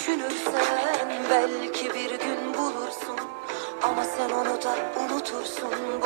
düşünürsen belki bir gün bulursun. Ama sen onu da unutursun